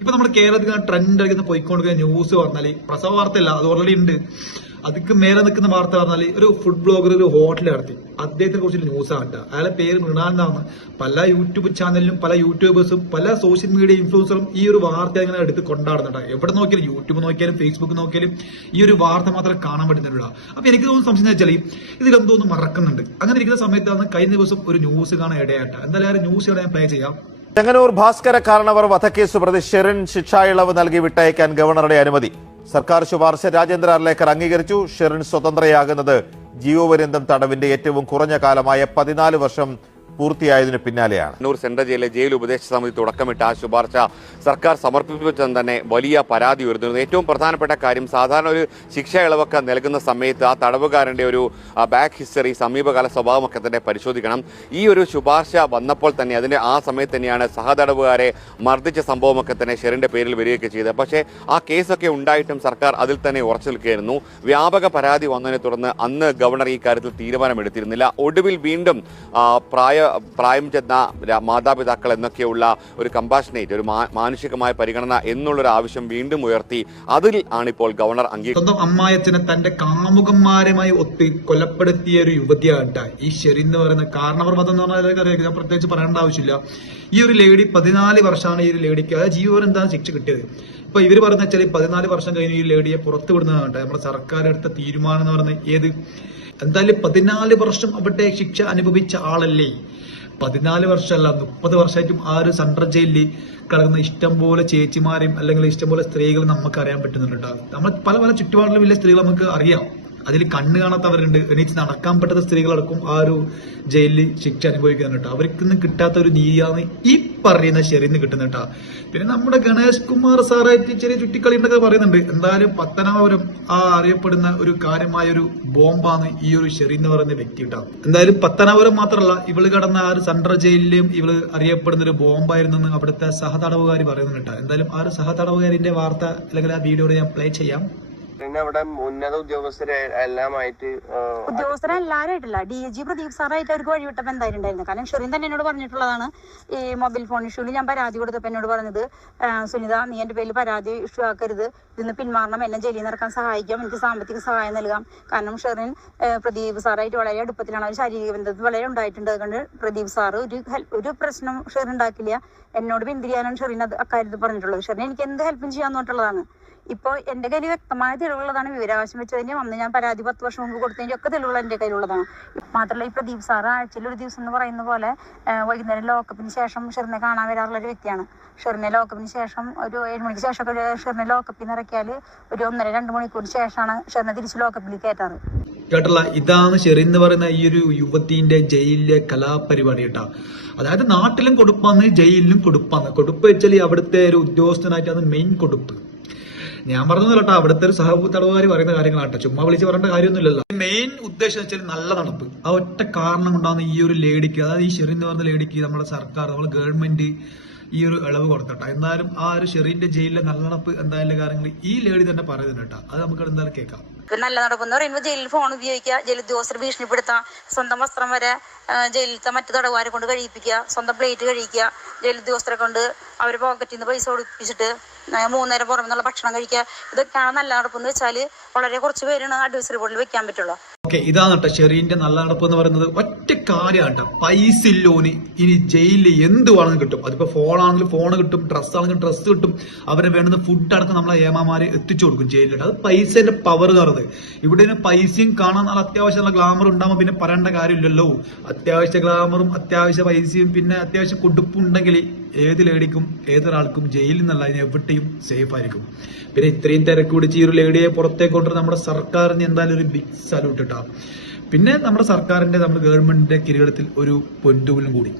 ഇപ്പൊ നമ്മുടെ കേരളത്തിൽ ട്രെൻഡ് അടിക്കുന്ന പോയിക്കൊണ്ടിരിക്കുന്ന ന്യൂസ് പറഞ്ഞാൽ പ്രസവ വാർത്തയല്ല അത് ഓൾറെഡി ഉണ്ട്. അതിക്ക് മേലെ നിൽക്കുന്ന വാർത്ത പറഞ്ഞാൽ ഒരു ഫുഡ് ബ്ലോഗർ ഒരു ഹോട്ടൽ നടത്തി. അദ്ദേഹത്തിനെ കുറിച്ച് ന്യൂസ് ആണ് കേട്ടോ. അയാളെ പേര് മൃണാൽ എന്നാണ്. പല യൂട്യൂബ് ചാനലിലും പല യൂട്യൂബേഴ്സും പല സോഷ്യൽ മീഡിയ ഇൻഫ്ലുവൻസറും ഈ ഒരു വാർത്ത അങ്ങനെ എടുത്ത് കൊണ്ടാടുന്നുണ്ട് എവിടെ നോക്കിയാലും യൂട്യൂബ് നോക്കിയാലും ഫേസ്ബുക്ക് നോക്കിയാലും ഈ ഒരു വാർത്ത മാത്രമേ കാണാൻ പറ്റുന്നുള്ളൂ അപ്പൊ എനിക്ക് തോന്നുന്ന സംശയം വെച്ചാൽ ഇതിലെന്തോന്ന് മറക്കുന്നുണ്ട്. അങ്ങനെ ഇരിക്കുന്ന സമയത്താണ് കഴിഞ്ഞ ദിവസം ഒരു ന്യൂസ് കാണാൻ ഇടയായിട്ട് എന്തായാലും ന്യൂസ് ഇവിടെ ഞാൻ പ്ലേ ചെയ്യാം. ചെങ്ങന്നൂർ ഭാസ്കര കാരണവർ വധക്കേസ് പ്രതി ഷെറിൻ ശിക്ഷായിളവ് നൽകി വിട്ടയക്കാൻ ഗവർണറുടെ അനുമതി. സർക്കാർ ശുപാർശ രാജേന്ദ്ര അർലേക്കർ അംഗീകരിച്ചു. ഷെറിൻ സ്വതന്ത്രയാകുന്നത് ജീവപര്യന്തം തടവിന്റെ ഏറ്റവും കുറഞ്ഞ കാലമായ പതിനാല് വർഷം പൂർത്തിയായതിനു പിന്നാലെയാണ്. കണ്ണൂർ സെൻട്രൽ ജയിലിലെ ജയിൽ ഉപദേശ സമിതി തുടക്കമിട്ട ആ ശുപാർശ സർക്കാർ സമർപ്പിപ്പിച്ചെന്ന് തന്നെ വലിയ പരാതി ഉയർന്നിരുന്നു. ഏറ്റവും പ്രധാനപ്പെട്ട കാര്യം സാധാരണ ഒരു ശിക്ഷ ഇളവൊക്കെ നൽകുന്ന സമയത്ത് ആ തടവുകാരന്റെ ഒരു ബാക്ക് ഹിസ്റ്ററി സമീപകാല സ്വഭാവമൊക്കെ തന്നെ പരിശോധിക്കണം. ഈ ഒരു ശുപാർശ വന്നപ്പോൾ തന്നെ അതിന്റെ ആ സമയത്ത് തന്നെയാണ് സഹതടവുകാരെ മർദ്ദിച്ച സംഭവമൊക്കെ തന്നെ ഷെറിന്റെ പേരിൽ വരികയൊക്കെ ചെയ്തത്. പക്ഷേ ആ കേസൊക്കെ ഉണ്ടായിട്ടും സർക്കാർ അതിൽ തന്നെ ഉറച്ചു നിൽക്കുകയായിരുന്നു. വ്യാപക പരാതി വന്നതിനെ തുടർന്ന് അന്ന് ഗവർണർ ഈ കാര്യത്തിൽ തീരുമാനമെടുത്തിരുന്നില്ല. ഒടുവിൽ വീണ്ടും പ്രായ പ്രായം ചെന്ന മാതാപിതാക്കൾ എന്നൊക്കെയുള്ള ഒരു കമ്പാഷനേറ്റ് ഒരു മാനുഷികമായ പരിഗണന എന്നുള്ളൊരു ആവശ്യം വീണ്ടും ഉയർത്തി. അതിൽ ആണിപ്പോൾ ഗവർണർ അംഗീകരിച്ചത് സ്വന്തം അമ്മായച്ചനെ തന്റെ കാമുകന്മാരുമായി ഒത്തി കൊലപ്പെടുത്തിയ ഒരു യുവതിയാണ് ട്ടാ ഈ ശരി എന്ന് പറയുന്ന കാരണവർ മതം എന്ന് പറഞ്ഞാൽ. ഞാൻ പ്രത്യേകിച്ച് പറയേണ്ട ആവശ്യമില്ല. ഈ ഒരു ലേഡി പതിനാല് വർഷമാണ് ഈ ഒരു ലേഡിക്ക് അതായത് ജീവൻ എന്താണ് ശിക്ഷ കിട്ടിയത്? ഇപ്പൊ ഇവർ പറഞ്ഞ വെച്ചാൽ പതിനാല് വർഷം കഴിഞ്ഞ് ഈ ലേഡിയെ പുറത്തു വിടുന്നതാണ് നമ്മുടെ സർക്കാർ എടുത്ത തീരുമാനം എന്ന് പറയുന്നത് ഏത്? എന്തായാലും പതിനാല് വർഷം അവിടെ ശിക്ഷ അനുഭവിച്ച ആളല്ലേ? പതിനാല് വർഷമല്ല മുപ്പത് വർഷമായിട്ടും ആ ഒരു സെൻട്രൽ ജയിലിൽ കിടക്കുന്ന ഇഷ്ടം പോലെ ചേച്ചിമാരെയും അല്ലെങ്കിൽ ഇഷ്ടംപോലെ സ്ത്രീകൾ നമുക്ക് അറിയാൻ പറ്റുന്നുണ്ട് കേട്ടോ. നമ്മൾ പല പല ചുറ്റുപാടിലും വലിയ സ്ത്രീകൾ നമുക്ക് അറിയാം. അതിൽ കണ്ണ് കാണാത്തവരുണ്ട്. എണീച്ച് നടക്കാൻ പറ്റാത്ത സ്ത്രീകളടക്കം ആ ഒരു ജയിലിൽ ശിക്ഷ അനുഭവിക്കുന്നുണ്ട് കേട്ടോ. അവർക്കൊന്നും കിട്ടാത്ത ഒരു നീതിയാണ് ഈ പറയുന്ന ശരിന്ന് കിട്ടുന്നത് കേട്ടോ. പിന്നെ നമ്മുടെ ഗണേഷ് കുമാർ സാറായിട്ട് ചെറിയ ചുറ്റിക്കളി ഉണ്ടൊക്കെ പറയുന്നുണ്ട്. എന്തായാലും പത്തനാപുരം ആ അറിയപ്പെടുന്ന ഒരു കാര്യമായ ഒരു ബോംബാണ് ഈ ഒരു ഷെറി എന്ന് പറയുന്ന വ്യക്തി കേട്ടോ. എന്തായാലും പത്തനാപുരം മാത്രമല്ല ഇവൾ കടന്ന ആ ഒരു സെൻട്രൽ ജയിലിലും ഇവൾ അറിയപ്പെടുന്ന ഒരു ബോംബായിരുന്നു അവിടുത്തെ സഹതടവുകാരി പറയുന്നുണ്ട് കേട്ടോ. എന്തായാലും ആ ഒരു സഹതടവുകാരിന്റെ വാർത്ത അല്ലെങ്കിൽ ആ വീഡിയോ ഞാൻ പ്ലേ ചെയ്യാം. പിന്നെ അവിടെ ഉന്നത ഉദ്യോഗസ്ഥരെ എല്ലാമായിട്ട് ഉദ്യോഗസ്ഥരെ എല്ലാവരായിട്ടില്ല ഡി ജി പ്രദീപ് സാറായിട്ട് അവർക്ക് വഴിവിട്ടപ്പോൾ എന്തായാലും ഉണ്ടായിരുന്നു. കാരണം ഷെറിൻ തന്നെ എന്നോട് പറഞ്ഞിട്ടുള്ളതാണ്. ഈ മൊബൈൽ ഫോൺ ഇഷ്യൂവിൽ ഞാൻ പരാതി കൊടുത്തപ്പോൾ എന്നോട് പറഞ്ഞത് സുനിത നീ എന്റെ പേരിൽ പരാതി ഇഷ്യൂ ആക്കരുത്. ഇതിന്ന് പിന്മാറണം. എന്നെ ജയിലിൽ നിറക്കാൻ സഹായിക്കാം. എനിക്ക് സാമ്പത്തിക സഹായം നൽകാം. കാരണം ഷെറിൻ പ്രദീപ് സാറായിട്ട് വളരെ അടുപ്പത്തിലാണ് അവർ ശാരീരിക ബന്ധത്തിൽ വളരെ ഉണ്ടായിട്ടുണ്ട്. അതുകൊണ്ട് പ്രദീപ് സാറ് ഒരു ഒരു പ്രശ്നം ഷെറിൻ ഉണ്ടാക്കില്ല. എന്നോട് പിന്തിരിയാനാണ് ഷെറിൻ അത് അക്കാര്യത്തിൽ പറഞ്ഞിട്ടുള്ളത്. ഷെറിൻ എനിക്ക് എന്ത് ഹെൽപ്പും ചെയ്യാൻ പറഞ്ഞിട്ടുള്ളതാണ്. ഇപ്പോൾ എന്റെ കയ്യിൽ വ്യക്തമായ തെളിവുള്ളതാണ് വിവരാവകാശം വെച്ചതിന് അന്ന് ഞാൻ പരാതി പത്ത് വർഷം മുമ്പ് കൊടുത്തതിന്റെ ഒക്കെ തെളിവുകൾ എന്റെ കയ്യിലുള്ളതാണ്. മാത്രമല്ല ഈ പ്രദീപ് സാറ് ആഴ്ചയിൽ ഒരു ദിവസം എന്ന് പറയുന്ന പോലെ വൈകുന്നേരം ലോക്കപ്പിന് ശേഷം ഷെറിനെ കാണാൻ വരാറുള്ള ഒരു വ്യക്തിയാണ്. ഷെറിനെ ലോക്കപ്പിന് ശേഷം ഒരു ഏഴ് മണിക്ക് ശേഷം ഷെറിനെ ലോക്കപ്പിൽ നിന്ന് ഇറക്കിയാൽ ഒരു ഒന്നര രണ്ട് മണിക്കൂർ ശേഷമാണ് ഷെറിനെ തിരിച്ച് ലോക്കപ്പിൽ കയറ്റാറ്. കേട്ടല്ല ഇതാണ് ഷെറി എന്ന് പറയുന്ന ഈ ഒരു യുവതിന്റെ ജയിലിലെ കലാപരിപാടി കേട്ടാ. അതായത് നാട്ടിലും കൊടുപ്പാന്ന് ജയിലിലും കൊടുപ്പാന്ന്. കൊടുപ്പ് വെച്ചാൽ അവിടുത്തെ ഒരു ഉദ്യോഗസ്ഥനായിട്ട് അത് മെയിൻ കൊടുപ്പ്. ഞാൻ പറഞ്ഞത് കേട്ടോ അവിടുത്തെ ഒരു സഹ തടവുകാർ പറയുന്ന കാര്യങ്ങളാട്ടോ ചുമ്മാ വിളിച്ച് പറയേണ്ട കാര്യമൊന്നുമില്ലല്ലോ. മെയിൻ ഉദ്ദേശം വെച്ചാൽ നല്ല നടപ്പ്. ആ ഒറ്റ കാരണം കൊണ്ടാണ് ഈ ഒരു ലേഡിക്ക് അതായത് ഈ ഷെറിൻ എന്ന് പറയുന്ന ലേഡിക്ക് നമ്മുടെ സർക്കാർ നമ്മുടെ ഗവൺമെന്റ് ഈ ഒരു ഇളവ് കൊടുക്കട്ടെ എന്നാലും ആ ഒരു ഷെറിന്റെ ജയിലിലെ നല്ല നടപ്പ് എന്തായാലും കാര്യങ്ങൾ ഈ ലേഡി തന്നെ പറയുന്നുണ്ട് കേട്ടോ. അത് നമുക്ക് എന്തായാലും കേൾക്കാം. ഇപ്പൊ നല്ല നടപ്പെന്ന് പറയുമ്പോൾ ജയിലിൽ ഫോൺ ഉപയോഗിക്കുക ജയിൽ ഉദ്യോഗസ്ഥർ ഭീഷണിപ്പെടുത്താം സ്വന്തം വസ്ത്രം വരെ ജയിലിലത്തെ മറ്റു തടവുകാരെ കൊണ്ട് കഴിയിപ്പിക്കുക സ്വന്തം പ്ലേറ്റ് കഴിക്കുക ജയിൽ ഉദ്യോഗസ്ഥരെ കൊണ്ട് അവർ പോക്കറ്റിൽ നിന്ന് പൈസ കൊടുപ്പിച്ചിട്ട് ആ, മൂന്നേരം പുറമെ നിന്നുള്ള ഭക്ഷണം കഴിക്കുക. ഇതൊക്കെയാണ് നല്ല നടപ്പെന്ന് വെച്ചാൽ വളരെ കുറച്ച് പേരാണ് അഡ്വൈസറി ബോർഡിൽ വെക്കാൻ പറ്റുള്ളൂ. ഓക്കെ ഇതാണ് കേട്ടോ ഷെറീന്റെ നല്ല നടപ്പ് എന്ന് പറയുന്നത്. ഒറ്റ കാര്യമാണ് പൈസ ഇല്ലോന് ഇനി ജയിലിൽ എന്ത് വേണമെങ്കിലും കിട്ടും. അതിപ്പോ ഫോൺ ആണെങ്കിലും ഫോൺ കിട്ടും ഡ്രസ് ആണെങ്കിലും ഡ്രസ് കിട്ടും. അവരെ വേണ്ടുന്ന ഫുഡ് അടക്കം നമ്മളെ ഏമാമാരെ എത്തിച്ചു കൊടുക്കും ജയിലിൽ അത് പൈസന്റെ പവർ എന്ന് ഇവിടെ ഇനി പൈസയും കാണാൻ നല്ല അത്യാവശ്യമുള്ള ഗ്ലാമർ ഉണ്ടാകുമ്പോൾ പിന്നെ പറയേണ്ട കാര്യമില്ലല്ലോ. അത്യാവശ്യ ഗ്ലാമറും അത്യാവശ്യ പൈസയും പിന്നെ അത്യാവശ്യം കൊടുപ്പും ഉണ്ടെങ്കിൽ ഏത് ലേഡിക്കും ഏതൊരാൾക്കും ജയിലിൽ നിന്നല്ല അതിന് എവിടെയും സേഫ് ആയിരിക്കും. പിന്നെ ഇത്രയും തിരക്ക് പിടിച്ച് ഈ ഒരു ലേഡിയെ പുറത്തേക്ക് കൊണ്ടുവരുന്ന നമ്മുടെ സർക്കാരിന് എന്തായാലും ഒരു ബിഗ് സല്യൂട്ട് ഇട്ടാ പിന്നെ നമ്മുടെ സർക്കാരിന്റെ നമ്മുടെ ഗവൺമെന്റിന്റെ കിരീടത്തിൽ ഒരു പൊൻതൂവലും കൂടി.